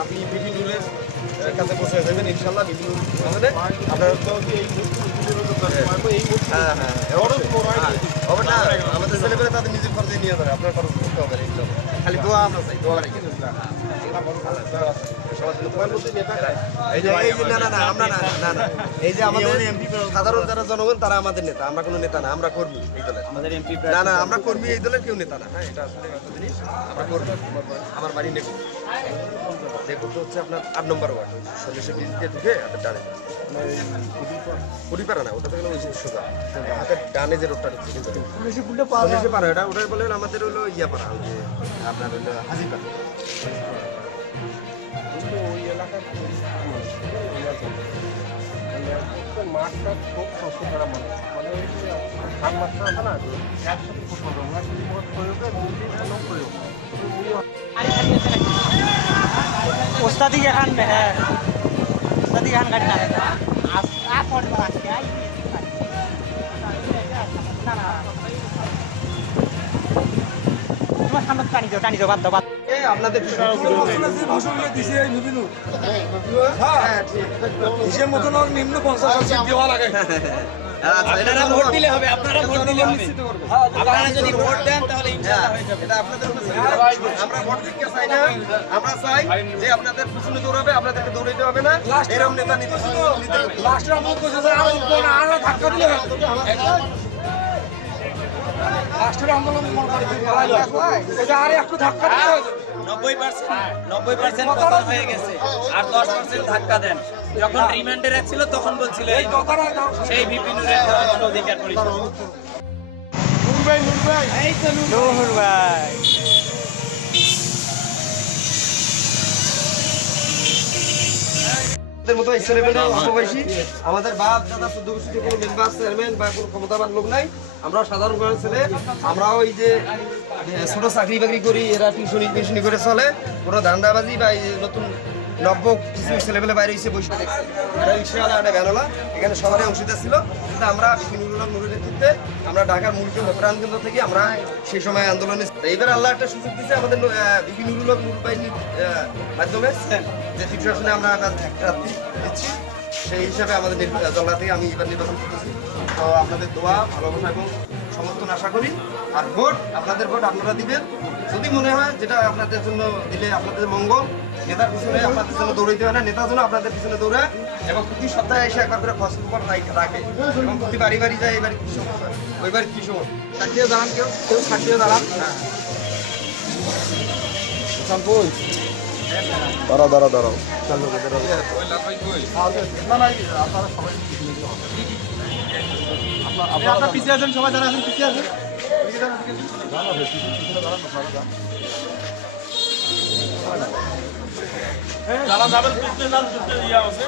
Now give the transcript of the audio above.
আপনি বিপি আমাদের ছেলেমেয়েরা তাদের নিজের খরচে নিয়ে যাবে, আপনার খরচ করতে হবে। খালি দোয়া আমরা চাই, দোয়া রেখে। এই যে এই যে আমাদের সাধারণ যারা জনগণ তারা আমাদের নেতা আমরা কোনো নেতা না আমরা কর্মী এই দলের না না আমরা কর্মী এই দলের কেউ নেতা না এটা আসলে জিনিস আমরা আমার বাড়ি নেব দেখুন তো হচ্ছে আপনার আট নম্বর ওয়ার্ড ঢুকে ডানে না থেকে ওই যে এটা আমাদের হলো ইয়া পাড়া আপনার হলো হাজিপাড়া মাঠটা খুব কষ্ট করা মানুষ মানে ওই যে ধান মাছটা আছে না একসাথে খুব কষ্ট ওনার যদি মত প্রয়োগে দুই দিন লোক প্রয়োগ ওস্তাদি এখান হ্যাঁ ওস্তাদি এখান গাড়ি না আস আ পড়ে আজকে আই না না তোমার টানি দাও টানি দাও বাদ দাও। বাদ আপনাদের হ্যাঁ, ঠিক। এটা আপনারা ভোট দিলে হবে আপনারা ভোট দিলে হবে। আপনারা যদি ভোট দেন তাহলে হ্যাঁ, ইনশাআল্লাহ হয়ে যাবে। এটা আপনাদের উপর ছেড়ে দিলাম। আমরা ভোট দিতে চাই না। আমরা চাই যে আপনাদের পিছনে দৌড়াবে আপনাদেরকে দৌড়াইতে হবে না। এরকম নেতা নিতে নিতে হবে। নব্বই পার্সেন্ট নব্বই পার্সেন্ট হয়ে গেছে। আর দশ পার্সেন্ট ধাক্কা দেন। যখন রিমান্ডে ছিল তখন বলছিল এই সেই বিপিন অধিকার পরিষদ। এই তো নূর ভাই আমাদের মতো এই ছেলেমেয়েরা অল্প আমাদের বাপ দাদা চোদ্দ বছর কোনো মেম্বার চেয়ারম্যান বা কোনো ক্ষমতাবান লোক নাই। আমরাও সাধারণ ঘরের ছেলে। আমরাও এই যে ছোটো চাকরি বাকরি করি এরা টিউশনি টিউশনি করে চলে। কোনো ধান্দাবাজি বা নতুন নব্য কিছু ছেলেপেলে বাইরে এসে বসে দেখছে এটা একটা ভ্যানওয়ালা, এখানে সবারই অংশীদার ছিল। কিন্তু আমরা নুরের নেতৃত্বে আমরা ঢাকার মূল প্রাণ কেন্দ্র থেকে আমরা সেই সময় আন্দোলনে এইবার আল্লাহ একটা সুযোগ দিচ্ছে আমাদের বিপিনুল্লাহ নুর বাহিনীর মাধ্যমে। যে তীর্থ আসনে আমরা রাত্রি দিচ্ছি সেই হিসাবে আমাদের জল্লা থেকে আমি এবার নির্বাচন করতেছি। তো আপনাদের দোয়া, ভালোবাসা এবং সমর্থন আশা করি। আর ভোট, আপনাদের ভোট আপনারা দিবেন। যদি মনে হয় যেটা আপনাদের জন্য দিলে আপনাদের মঙ্গল নেতার পিছনে আপনাদের জন্য দৌড়াইতে হয় না। নেতার জন্য আপনাদের পিছনে দৌড়ায় এবং প্রতি সপ্তাহে এসে একবার করে খরচ উপর রাখে। এবং প্রতি বাড়ি বাড়ি যায় এবার কি সমস্যা ওই বাড়ি কি সমস্যা দাঁড়ান কেউ? কেউ ষাটিয়ে দাঁড়ান? হ্যাঁ। দাঁড়াও দাঁড়াও দাঁড়াও। আপনার পিছিয়ে আছেন সবাই যারা আছেন পিছিয়ে আছেন। যারা যাবেন পিছনে যান পিছনে ইয়া আছে